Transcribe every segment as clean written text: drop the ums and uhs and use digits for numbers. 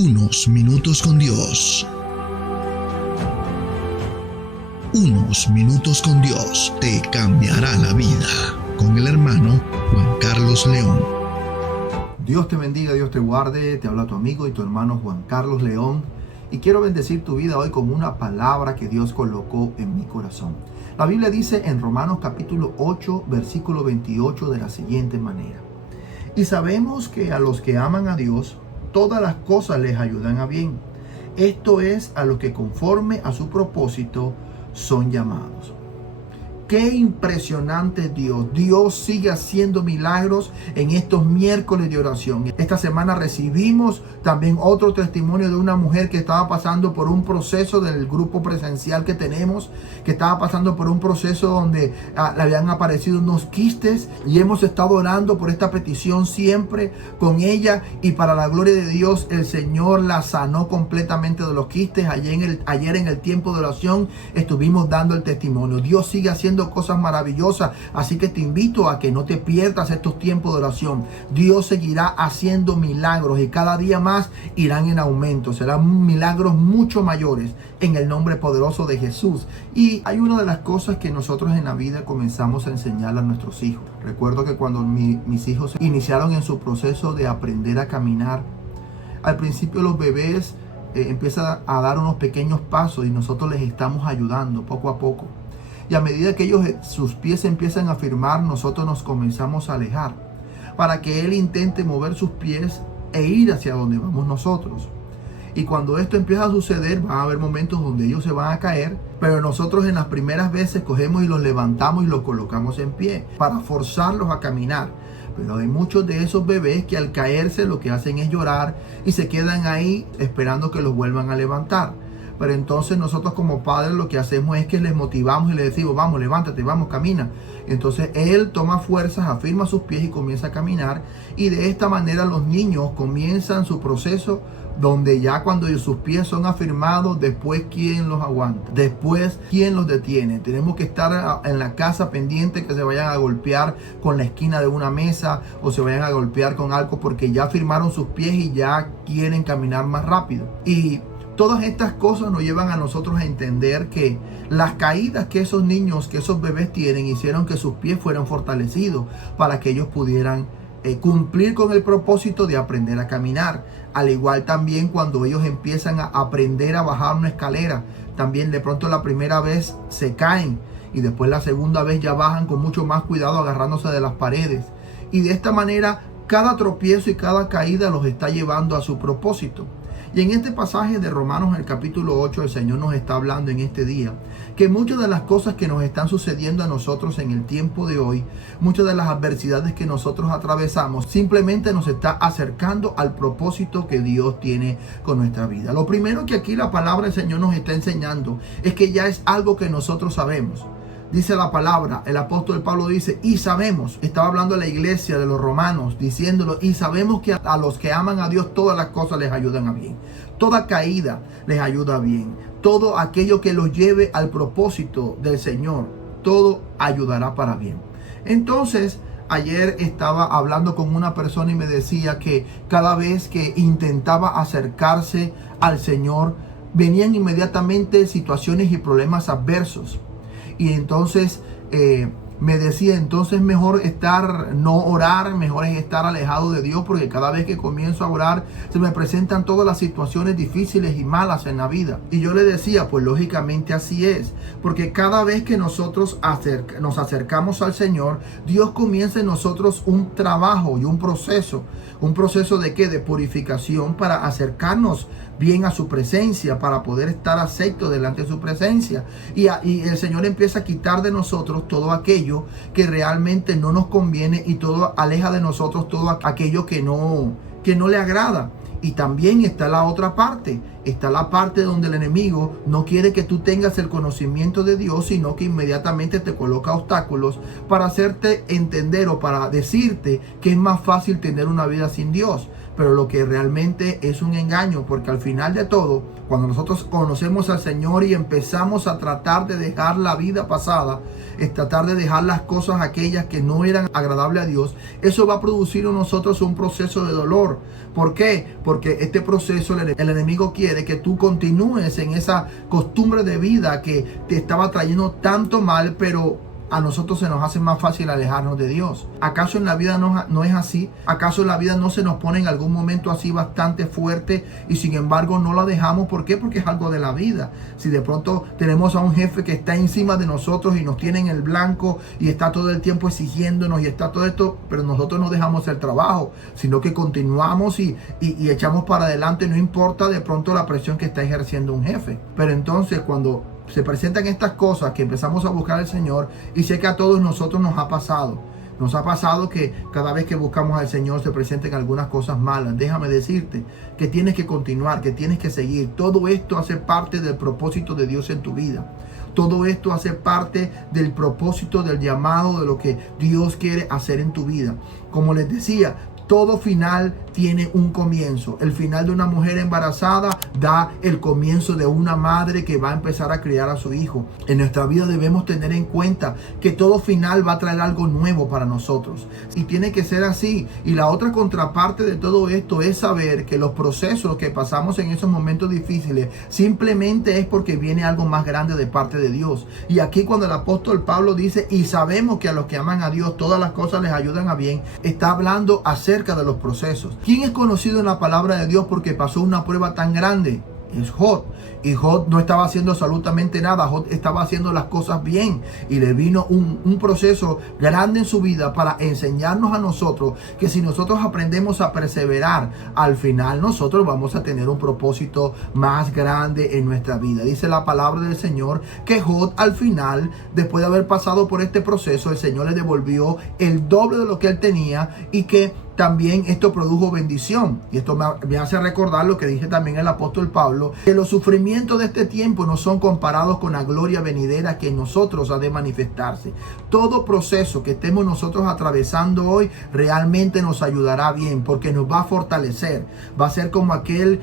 Unos minutos con Dios. Unos minutos con Dios te cambiará la vida. Con el hermano Juan Carlos León. Dios te bendiga, Dios te guarde. Te habla tu amigo y tu hermano Juan Carlos León. Y quiero bendecir tu vida hoy con una palabra que Dios colocó en mi corazón. La Biblia dice en Romanos capítulo 8, versículo 28 de la siguiente manera. Y sabemos que a los que aman a Dios, todas las cosas les ayudan a bien. Esto es a los que conforme a su propósito son llamados. Qué impresionante Dios. Dios sigue haciendo milagros en estos miércoles de oración. Esta semana recibimos también otro testimonio de una mujer que estaba pasando por un proceso del grupo presencial que tenemos, que estaba pasando por un proceso donde le habían aparecido unos quistes, y hemos estado orando por esta petición siempre con ella, y para la gloria de Dios el Señor la sanó completamente de los quistes. Ayer en el tiempo de oración estuvimos dando el testimonio. Dios sigue haciendo cosas maravillosas, así que te invito a que no te pierdas estos tiempos de oración. Dios seguirá haciendo milagros y cada día más irán en aumento. Serán milagros mucho mayores en el nombre poderoso de Jesús. Y hay una de las cosas que nosotros en la vida comenzamos a enseñarle a nuestros hijos. Recuerdo que cuando mis hijos iniciaron en su proceso de aprender a caminar, al principio los bebés empiezan a dar unos pequeños pasos y nosotros les estamos ayudando poco a poco. Y a medida que sus pies empiezan a firmar, nosotros nos comenzamos a alejar para que él intente mover sus pies e ir hacia donde vamos nosotros. Y cuando esto empieza a suceder, van a haber momentos donde ellos se van a caer, pero nosotros en las primeras veces cogemos y los levantamos y los colocamos en pie para forzarlos a caminar. Pero hay muchos de esos bebés que al caerse lo que hacen es llorar y se quedan ahí esperando que los vuelvan a levantar. Pero entonces nosotros como padres lo que hacemos es que les motivamos y les decimos: vamos, levántate, vamos, camina. Entonces él toma fuerzas, afirma sus pies y comienza a caminar. Y de esta manera los niños comienzan su proceso donde ya cuando sus pies son afirmados, después ¿quién los aguanta? Después ¿quién los detiene? Tenemos que estar en la casa pendiente que se vayan a golpear con la esquina de una mesa o se vayan a golpear con algo, porque ya firmaron sus pies y ya quieren caminar más rápido. Y todas estas cosas nos llevan a nosotros a entender que las caídas que esos niños, que esos bebés tienen, hicieron que sus pies fueran fortalecidos para que ellos pudieran cumplir con el propósito de aprender a caminar. Al igual también cuando ellos empiezan a aprender a bajar una escalera, también de pronto la primera vez se caen y después la segunda vez ya bajan con mucho más cuidado agarrándose de las paredes. Y de esta manera cada tropiezo y cada caída los está llevando a su propósito. Y en este pasaje de Romanos, en el capítulo 8, el Señor nos está hablando en este día que muchas de las cosas que nos están sucediendo a nosotros en el tiempo de hoy, muchas de las adversidades que nosotros atravesamos, simplemente nos está acercando al propósito que Dios tiene con nuestra vida. Lo primero que aquí la palabra del Señor nos está enseñando es que ya es algo que nosotros sabemos. Dice la palabra, el apóstol Pablo dice: y sabemos, estaba hablando de la iglesia de los romanos, diciéndolo, y sabemos que a los que aman a Dios todas las cosas les ayudan a bien. Toda caída les ayuda a bien. Todo aquello que los lleve al propósito del Señor, todo ayudará para bien. Entonces, ayer estaba hablando con una persona y me decía que cada vez que intentaba acercarse al Señor, venían inmediatamente situaciones y problemas adversos. Y entonces me decía, entonces mejor no orar, mejor es estar alejado de Dios, porque cada vez que comienzo a orar se me presentan todas las situaciones difíciles y malas en la vida. Y yo le decía, pues lógicamente así es, porque cada vez que nosotros nos acercamos al Señor, Dios comienza en nosotros un trabajo y un proceso de ¿qué? De purificación, para acercarnos bien a su presencia, para poder estar acepto delante de su presencia. Y el Señor empieza a quitar de nosotros todo aquello que realmente no nos conviene, y todo aleja de nosotros todo aquello que no le agrada. Y también está la otra parte, está la parte donde el enemigo no quiere que tú tengas el conocimiento de Dios, sino que inmediatamente te coloca obstáculos para hacerte entender o para decirte que es más fácil tener una vida sin Dios. pero lo que realmente es un engaño, porque al final de todo, cuando nosotros conocemos al Señor y empezamos a tratar de dejar la vida pasada, es tratar de dejar las cosas aquellas que no eran agradables a Dios, eso va a producir en nosotros un proceso de dolor. ¿Por qué? Porque este proceso, el enemigo quiere que tú continúes en esa costumbre de vida que te estaba trayendo tanto mal, pero a nosotros se nos hace más fácil alejarnos de Dios. ¿Acaso en la vida no es así? ¿Acaso en la vida no se nos pone en algún momento así bastante fuerte y sin embargo no la dejamos? ¿Por qué? Porque es algo de la vida. Si de pronto tenemos a un jefe que está encima de nosotros y nos tiene en el blanco y está todo el tiempo exigiéndonos y está todo esto, pero nosotros no dejamos el trabajo, sino que continuamos y echamos para adelante, no importa de pronto la presión que está ejerciendo un jefe. Pero entonces cuando se presentan estas cosas que empezamos a buscar al Señor, y sé que a todos nosotros nos ha pasado. Nos ha pasado que cada vez que buscamos al Señor se presenten algunas cosas malas. Déjame decirte que tienes que continuar, que tienes que seguir. Todo esto hace parte del propósito de Dios en tu vida. Todo esto hace parte del propósito, del llamado, de lo que Dios quiere hacer en tu vida. Como les decía, todo final tiene un comienzo. El final de una mujer embarazada da el comienzo de una madre que va a empezar a criar a su hijo. En nuestra vida debemos tener en cuenta que todo final va a traer algo nuevo para nosotros. Y tiene que ser así. Y la otra contraparte de todo esto es saber que los procesos que pasamos en esos momentos difíciles simplemente es porque viene algo más grande de parte de Dios. Y aquí cuando el apóstol Pablo dice, y sabemos que a los que aman a Dios todas las cosas les ayudan a bien, está hablando acerca de los procesos. ¿Quién es conocido en la palabra de Dios porque pasó una prueba tan grande? Es Job. Y Job no estaba haciendo absolutamente nada. Job estaba haciendo las cosas bien. Y le vino un proceso grande en su vida para enseñarnos a nosotros que si nosotros aprendemos a perseverar, al final nosotros vamos a tener un propósito más grande en nuestra vida. Dice la palabra del Señor que Job al final, después de haber pasado por este proceso, el Señor le devolvió el doble de lo que él tenía y que también esto produjo bendición. Y esto me hace recordar lo que dije también el apóstol Pablo, que los sufrimientos de este tiempo no son comparados con la gloria venidera que en nosotros ha de manifestarse. Todo proceso que estemos nosotros atravesando hoy realmente nos ayudará bien, porque nos va a fortalecer. Va a ser como aquel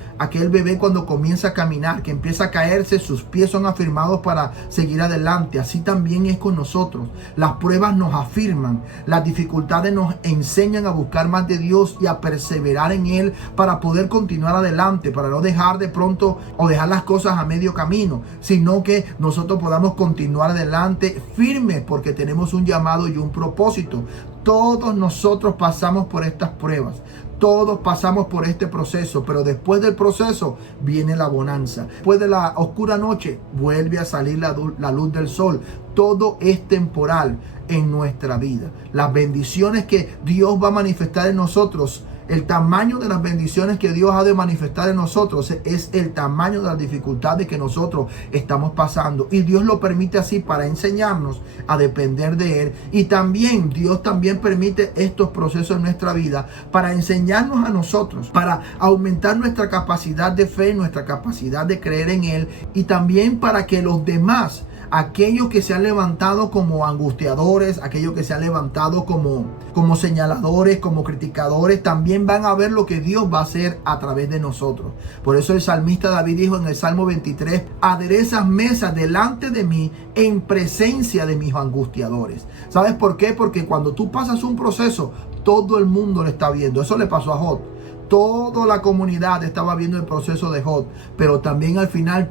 bebé cuando comienza a caminar, que empieza a caerse, sus pies son afirmados para seguir adelante. Así también es con nosotros. Las pruebas nos afirman, las dificultades nos enseñan a buscar más de Dios y a perseverar en Él para poder continuar adelante, para no dejar de pronto o dejar las cosas a medio camino, sino que nosotros podamos continuar adelante firmes porque tenemos un llamado y un propósito. Todos nosotros pasamos por estas pruebas. Todos pasamos por este proceso, pero después del proceso viene la bonanza. Después de la oscura noche vuelve a salir la luz del sol. Todo es temporal en nuestra vida. Las bendiciones que Dios va a manifestar en nosotros, el tamaño de las bendiciones que Dios ha de manifestar en nosotros es el tamaño de las dificultades que nosotros estamos pasando. Y Dios lo permite así para enseñarnos a depender de Él. Y también Dios también permite estos procesos en nuestra vida para enseñarnos a nosotros, para aumentar nuestra capacidad de fe, nuestra capacidad de creer en Él. Y también para que los demás, aquellos que se han levantado como angustiadores, aquellos que se han levantado como señaladores, como criticadores, también van a ver lo que Dios va a hacer a través de nosotros. Por eso el salmista David dijo en el Salmo 23, aderezas mesas delante de mí en presencia de mis angustiadores. ¿Sabes por qué? Porque cuando tú pasas un proceso, todo el mundo lo está viendo. Eso le pasó a Job. Toda la comunidad estaba viendo el proceso de Job, pero también al final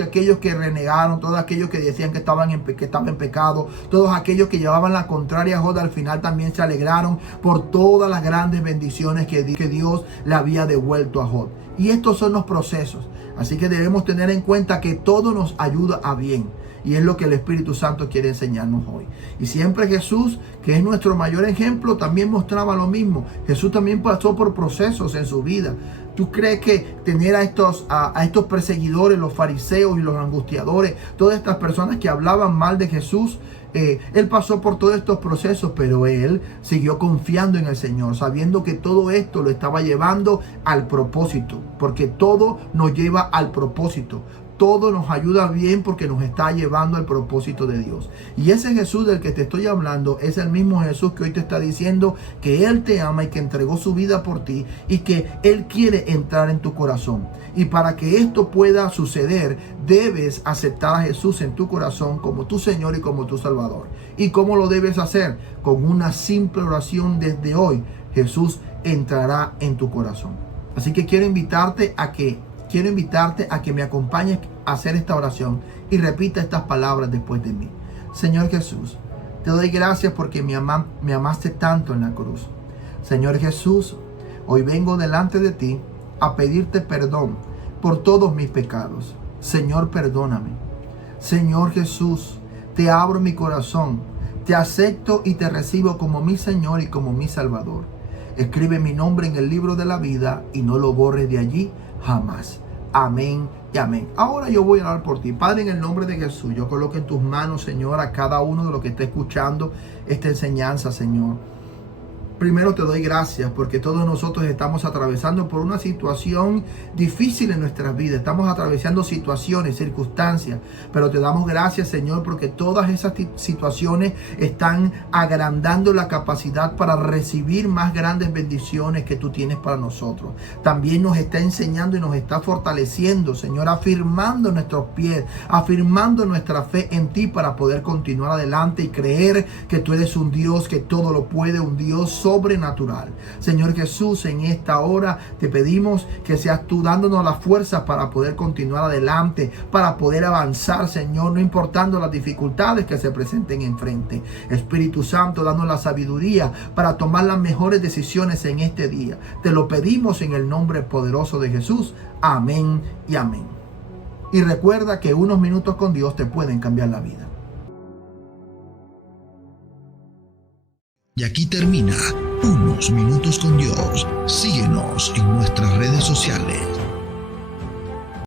aquellos que renegaron, todos aquellos que decían que estaba en pecado, todos aquellos que llevaban la contraria a Job, al final también se alegraron por todas las grandes bendiciones que Dios le había devuelto a Job. Y estos son los procesos. Así que debemos tener en cuenta que todo nos ayuda a bien. Y es lo que el Espíritu Santo quiere enseñarnos hoy. Y siempre Jesús, que es nuestro mayor ejemplo, también mostraba lo mismo. Jesús también pasó por procesos en su vida. ¿Tú crees que tener a estos perseguidores, los fariseos y los angustiadores, todas estas personas que hablaban mal de Jesús, él pasó por todos estos procesos, pero él siguió confiando en el Señor, sabiendo que todo esto lo estaba llevando al propósito, porque todo nos lleva al propósito. todo nos ayuda bien porque nos está llevando al propósito de Dios. Y ese Jesús del que te estoy hablando es el mismo Jesús que hoy te está diciendo que Él te ama y que entregó su vida por ti y que Él quiere entrar en tu corazón. Y para que esto pueda suceder, debes aceptar a Jesús en tu corazón como tu Señor y como tu Salvador. ¿Y cómo lo debes hacer? Con una simple oración desde hoy. Jesús entrará en tu corazón. Así que quiero invitarte a que me acompañes a hacer esta oración y repita estas palabras después de mí. Señor Jesús, te doy gracias porque me amaste tanto en la cruz. Señor Jesús, hoy vengo delante de ti a pedirte perdón por todos mis pecados. Señor, perdóname. Señor Jesús, te abro mi corazón, te acepto y te recibo como mi Señor y como mi Salvador. Escribe mi nombre en el libro de la vida y no lo borres de allí jamás. Amén y amén. Ahora yo voy a orar por ti. Padre, en el nombre de Jesús, yo coloco en tus manos, Señor, a cada uno de los que está escuchando esta enseñanza, Señor. Primero te doy gracias porque todos nosotros estamos atravesando por una situación difícil en nuestras vidas. Estamos atravesando situaciones, circunstancias. Pero te damos gracias, Señor, porque todas esas situaciones están agrandando la capacidad para recibir más grandes bendiciones que tú tienes para nosotros. También nos está enseñando y nos está fortaleciendo, Señor, afirmando nuestros pies, afirmando nuestra fe en ti para poder continuar adelante y creer que tú eres un Dios que todo lo puede, un Dios sobrenatural. Señor Jesús, en esta hora te pedimos que seas tú dándonos las fuerzas para poder continuar adelante, para poder avanzar, Señor, no importando las dificultades que se presenten enfrente. Espíritu Santo, danos la sabiduría para tomar las mejores decisiones en este día. Te lo pedimos en el nombre poderoso de Jesús. Amén y amén. Y recuerda que unos minutos con Dios te pueden cambiar la vida. Y aquí termina Unos Minutos con Dios. Síguenos en nuestras redes sociales.